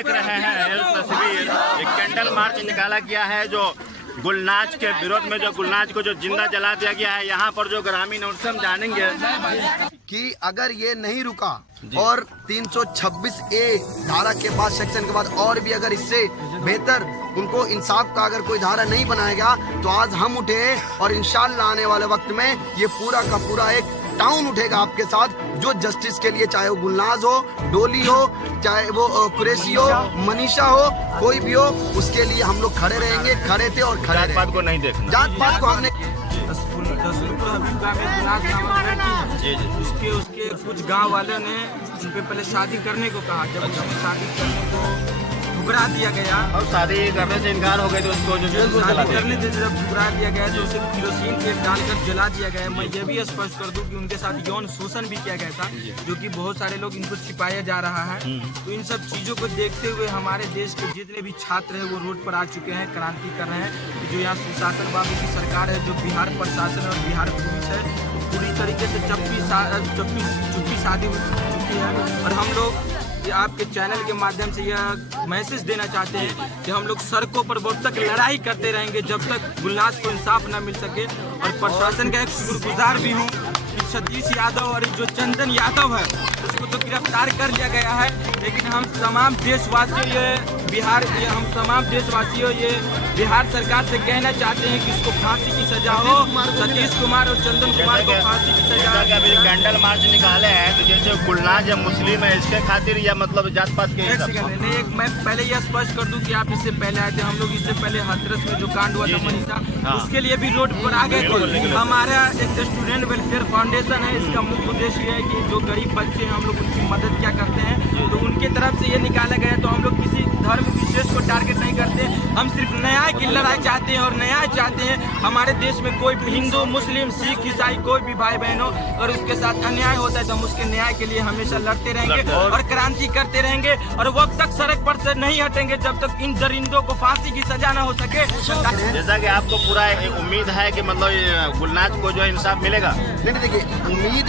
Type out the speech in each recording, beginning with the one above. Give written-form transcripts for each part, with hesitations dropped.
देख रहे हैं ये तस्वीर, एक कैंडल मार्च निकाला गया है जो गुलनाज के विरोध में, जो गुलनाज को जो जिंदा जला दिया गया है। यहाँ पर जो ग्रामीण और हम जानेंगे कि अगर ये नहीं रुका और 326A धारा के बाद, सेक्शन के बाद और भी अगर इससे बेहतर उनको इंसाफ का अगर कोई धारा नहीं बनाया गया तो आज हम उठे और इंशाल्लाह आने वाले वक्त में ये पूरा का पूरा एक टाउन उठेगा आपके साथ, जो जस्टिस के लिए, चाहे वो गुलनाज हो, डोली हो, चाहे वो कुरैशी हो, मनीषा हो, कोई भी हो, उसके लिए हम लोग खड़े रहेंगे, खड़े थे और खड़े जात पात को नहीं देखना। जात पात को हमने उसके कुछ गांव वालों ने उन पे पहले शादी करने को कहा, जब उसने शादी करने को ठुकरा दिया गया और शादी करने से इनकार हो गया तो उसको जो शादी करने से जब ठुकरा दिया गया तो उसे किरोसिन तेल डालकर जला दिया गया। मैं ये भी स्पष्ट कर दूं कि उनके साथ यौन शोषण भी किया गया था, जो कि बहुत सारे लोग इनको छिपाया जा रहा है। तो इन सब चीज़ों को देखते हुए हमारे देश के जितने भी छात्र हैं वो रोड पर आ चुके हैं, क्रांति कर रहे हैं। जो यहाँ सुशासन बाबू की सरकार है, जो बिहार प्रशासन और बिहार पुलिस है, पूरी तरीके से चुप्पी शादी हो चुकी है। और हम लोग आपके चैनल के माध्यम से यह मैसेज देना चाहते हैं कि हम लोग सड़कों पर बहुत तक लड़ाई करते रहेंगे जब तक गुलनाज को इंसाफ न मिल सके। और प्रशासन का एक शुक्रगुजार भी हूँ कि सतीश यादव और जो चंदन यादव है उसको तो गिरफ्तार कर लिया गया है, लेकिन हम तमाम देशवासियों हम तमाम देशवासियों ये बिहार सरकार से कहना चाहते हैं कि इसको फांसी की सजा हो, सतीश कुमार और चंदन कुमार को फांसी की सजा। अभी कैंडल मार्च निकाले हैं तो जैसे गुलनाज या मुस्लिम है, इसके खातिर या मतलब जात पात के नहीं, मैं पहले यह स्पष्ट कर दूं कि आप इससे पहले आए थे, हम लोग इससे पहले हाथरस में जो कांड हुआ था मनीषा, उसके लिए भी रोड पर आ गए थे। हमारा एक स्टूडेंट वेलफेयर फाउंडेशन है, इसका मुख्य उद्देश्य है कि जो गरीब बच्चे हैं हम लोग उनकी मदद क्या करते हैं, तो उनके तरफ से ये निकाला गया। तो हम लोग किसी धर्म विशेष को टारगेट नहीं करते, हम सिर्फ न्याय की लड़ाई चाहते हैं और न्याय चाहते हैं। हमारे देश में कोई हिंदू, मुस्लिम, सिख, ईसाई कोई भी भाई बहन हो और उसके साथ अन्याय होता है तो हम उसके न्याय के लिए हमेशा लड़ते रहेंगे और क्रांति करते रहेंगे। और वक्त तक सड़क पर से नहीं हटेंगे जब तक इन दरिंदों को फांसी की सजा न हो सके। जैसा कि आपको पूरा उम्मीद है कि मतलब गुलनाज को जो इंसाफ मिलेगा। नहीं, देखिए उम्मीद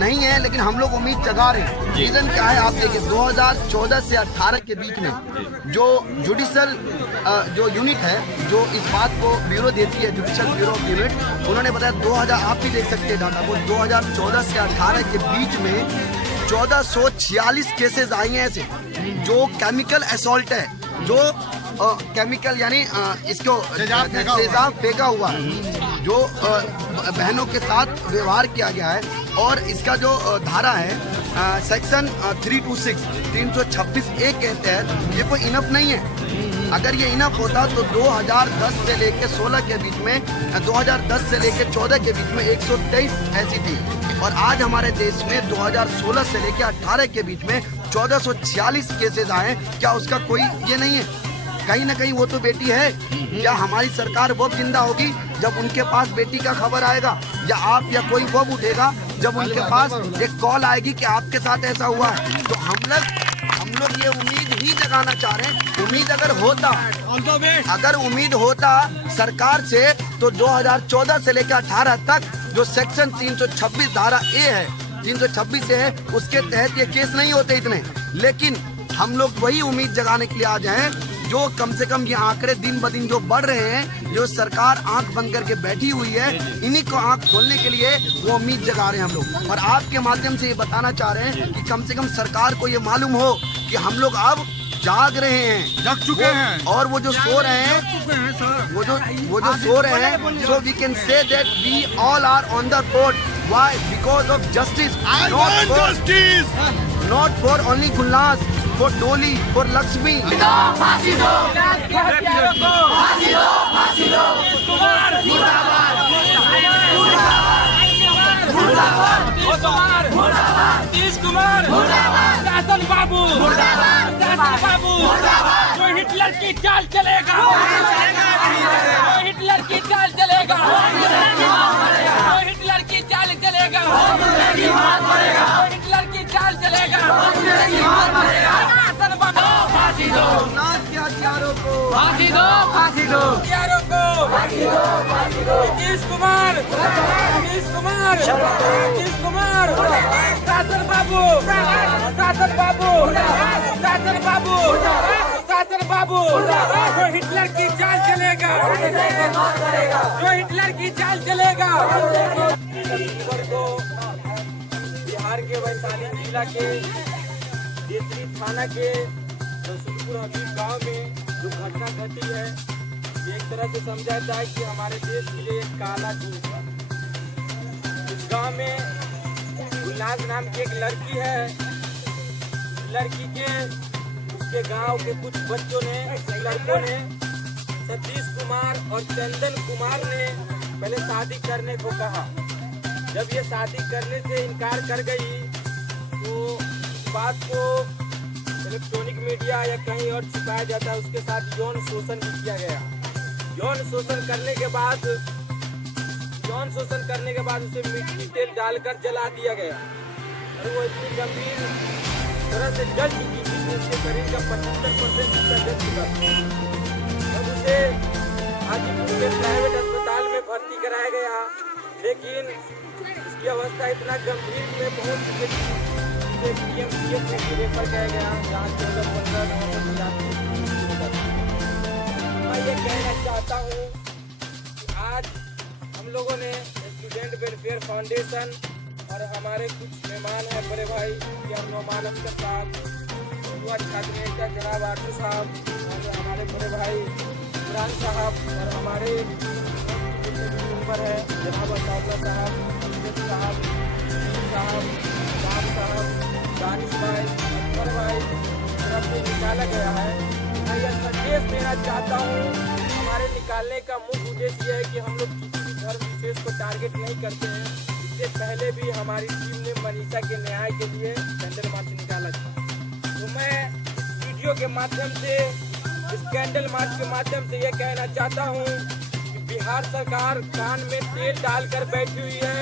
नहीं है, लेकिन हम लोग उम्मीद जगा रहे हैं। रीजन क्या है, आप देखिए 2014 से 18 के बीच में जो जुडिशल जो यूनिट है, जो इस बात को ब्यूरो देती है, जुडिशल ब्यूरो ऑफ यूनिट, उन्होंने बताया 2000, आप भी देख सकते हैं डाटा को, 2014 से 18 के बीच में 1446 केसेस आई हैं ऐसे जो केमिकल असॉल्ट है, जो केमिकल यानी इसको तेजाब फेंका हुआ है, जो बहनों के साथ व्यवहार किया गया है। और इसका जो धारा है सेक्शन 326A के तहत ये कोई इनफ नहीं है। अगर ये इनफ होता तो 2010 से लेकर 16 के बीच में, 2010 से लेकर 14 के बीच में 123 ऐसी थी, और आज हमारे देश में 2016 से लेकर 18 के बीच में 1446 केसेस आए। क्या उसका कोई ये नहीं है? कहीं ना कहीं वो तो बेटी है। क्या हमारी सरकार वो जिंदा होगी जब उनके पास बेटी का खबर आएगा, या आप या कोई वो उठेगा जब उनके पास एक कॉल आएगी कि आपके साथ ऐसा हुआ है? तो हम लोग ये उम्मीद ही जगाना चाह रहे हैं। उम्मीद अगर उम्मीद होता सरकार से तो 2014 से लेकर 18 तक जो सेक्शन 326 धारा ए है, 326 है, उसके तहत ये केस नहीं होते इतने। लेकिन हम लोग वही उम्मीद जगाने के लिए आ जाएं जो कम से कम ये आंकड़े दिन ब दिन जो बढ़ रहे हैं, जो सरकार आंख बंद करके बैठी हुई है, इन्हीं को आंख खोलने के लिए वो उम्मीद जगा रहे हैं हम लोग। और आपके माध्यम से ये बताना चाह रहे हैं कि कम से कम सरकार को ये मालूम हो कि हम लोग अब जाग रहे हैं, जग चुके हैं, और वो जो सो रहे हैं, वो जो सो रहे हैं, so we can say that we all are on the court. Why? Because of justice, not for only Gulnaz, for Dolly, for Lakshmi. फांसी दो, हत्यारों को फांसी दो, फांसी दो। कुमार मुर्दाबाद, मुर्दाबाद, मुर्दाबाद, तीस कुमार मुर्दाबाद, शासन बाबू मुर्दाबाद, शासन बाबू मुर्दाबाद। जो हिटलर की चाल चलेगा, जो हिटलर की चाल चलेगा, जो हिटलर की चाल चलेगा, जो हिटलर की चाल चलेगा, शासन बाबू फांसी दो, हत्यारों को फांसी दो, फांसी दो, हत्यारों को फांसी दो, फांसी दो। नीतीश कुमार, नीतीश कुमार, नीतीश कुमार, शासन बाबू, शासन बाबू, शासन बाबू। बाबू, प्रशासन बाबू, जो हिटलर की चाल चलेगा, जो हिटलर की चाल चलेगा। बिहार के वैशाली जिला के देसरी थाना के रसूलपुर हबीब गांव में जो घटना घटी है, ये एक तरह से समझा जाए कि हमारे देश के लिए एक काला दिन है। इस गांव में गुलनाज नाम की एक लड़की है। लड़की के उसके गांव के कुछ बच्चों ने, लड़कों ने, सतीश कुमार और चंदन कुमार ने पहले शादी करने को कहा। जब ये शादी करने से इनकार कर गई तो बात को इलेक्ट्रॉनिक मीडिया या कहीं और छिपाया जाता है। उसके साथ यौन शोषण भी किया गया। यौन शोषण करने के बाद उसे मिट्टी तेल डालकर जला दिया गया और वो इतनी गंभीर तरह से जल चुकी थी कि उसके शरीर का 75% हिस्सा जल चुका था। अब उसे हाजीपुर के प्राइवेट अस्पताल में भर्ती कराया गया, लेकिन उसकी अवस्था इतना गंभीर में पहुंच चुकी थी कि PMCH में रेफर किया गया, जहाँ 14-15 नवंबर की रात को मैं ये कहना चाहता हूँ कि आज हम लोगों ने स्टूडेंट वेलफेयर फाउंडेशन और हमारे कुछ मेहमान हैं बड़े भाई नौमान अख्तर साहब, युवा छात्र नेता जनाब आरजू साहब और हमारे बड़े भाई इमरान साहब और हमारे मेंबर है जनाब असाउल्ला साहब, अमजद साहब, साहब, राम साहब, दानिश भाई, अकबर भाई तरफ से निकाला गया है। मैं यह संदेश देना चाहता हूँ, हमारे निकालने का मुख्य उद्देश्य है कि हम लोग किसी भी धर्म विशेष को टारगेट नहीं करते हैं। इससे पहले भी हमारी टीम ने मनीषा के न्याय के लिए कैंडल मार्च निकाला था। तो मैं इस वीडियो के माध्यम से, इस कैंडल मार्च के माध्यम से ये कहना चाहता हूँ कि बिहार सरकार कान में तेल डालकर बैठी हुई है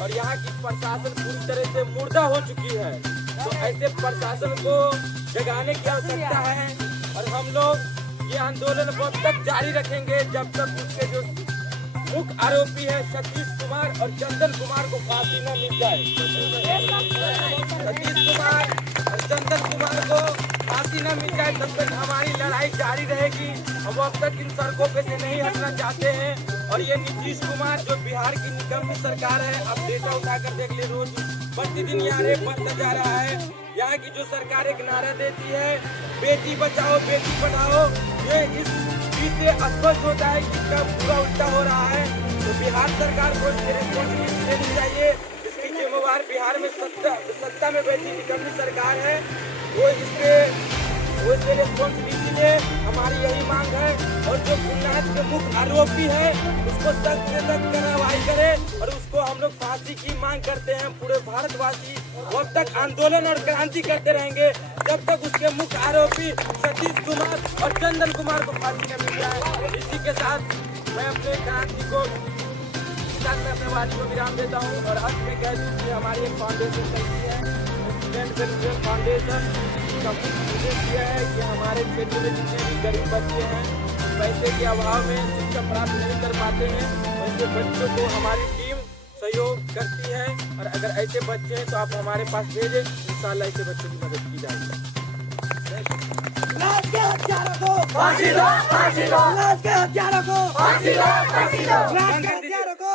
और यहाँ की प्रशासन पूरी तरह से मुर्दा हो चुकी है। तो ऐसे प्रशासन को जगाने की आवश्यकता है और हम लोग ये आंदोलन बहुत तक जारी रखेंगे जब तक उसके जो मुख्य आरोपी है सतीश कुमार और चंदन कुमार को फांसी न मिल जाए। सतीश कुमार और चंदन कुमार को फांसी न मिल जाए तब तक हमारी लड़ाई जारी रहेगी। हम अब तक इन सड़कों पे से नहीं हटना चाहते हैं। और ये नीतीश कुमार जो बिहार की निकम्मी सरकार है, अब डेटा उठाकर देख ले, रोज प्रतिदिन यहाँ रेप बढ़ता जा रहा है। यहाँ की जो सरकार एक नारा देती है बेटी बचाओ बेटी पढ़ाओ, ये इस चीज से स्पष्ट होता है कि इसका पूरा उल्टा हो रहा है। तो बिहार सरकार को इसकी रिस्पॉन्सिबिलिटी लेनी चाहिए। इसकी जिम्मेवार बिहार में सत्ता में बैठी निकम्मी सरकार है, वो इसके रिस्पॉन्सिबिलिटी ले। हमारी यही मांग है। और जो गुलनाज के मुख्य आरोपी है उसको सख्त से सख्त कार्रवाई करे और उसको हम लोग फांसी की मांग करते हैं। पूरे भारतवासी वब तक आंदोलन और क्रांति करते रहेंगे जब तक उसके मुख्य आरोपी सतीश कुमार और चंदन कुमार को फांसी न मिल जाए। इसी के साथ मैं अपने क्रांति को मैं अपने वाणी को विराम देता हूँ और अंत में कह दूँ कि हमारी एक फाउंडेशन चलती है, स्टूडेंट वेलफेयर फाउंडेशन। का मुख्य उद्देश्य है कि हमारे क्षेत्र में जितने भी गरीब बच्चे हैं पैसे के अभाव में शिक्षा प्राप्त नहीं कर पाते हैं, वैसे बच्चों को हमारी टीम सहयोग करती है। और अगर ऐसे बच्चे हैं तो आप हमारे पास भेजें, इंशाल्लाह ऐसे बच्चों की मदद की जाएगी। लाश के हत्यारों को फांसी दो, फांसी दो। लाश के हत्यारों को फांसी दो, फांसी दो। लाश के हत्यारों को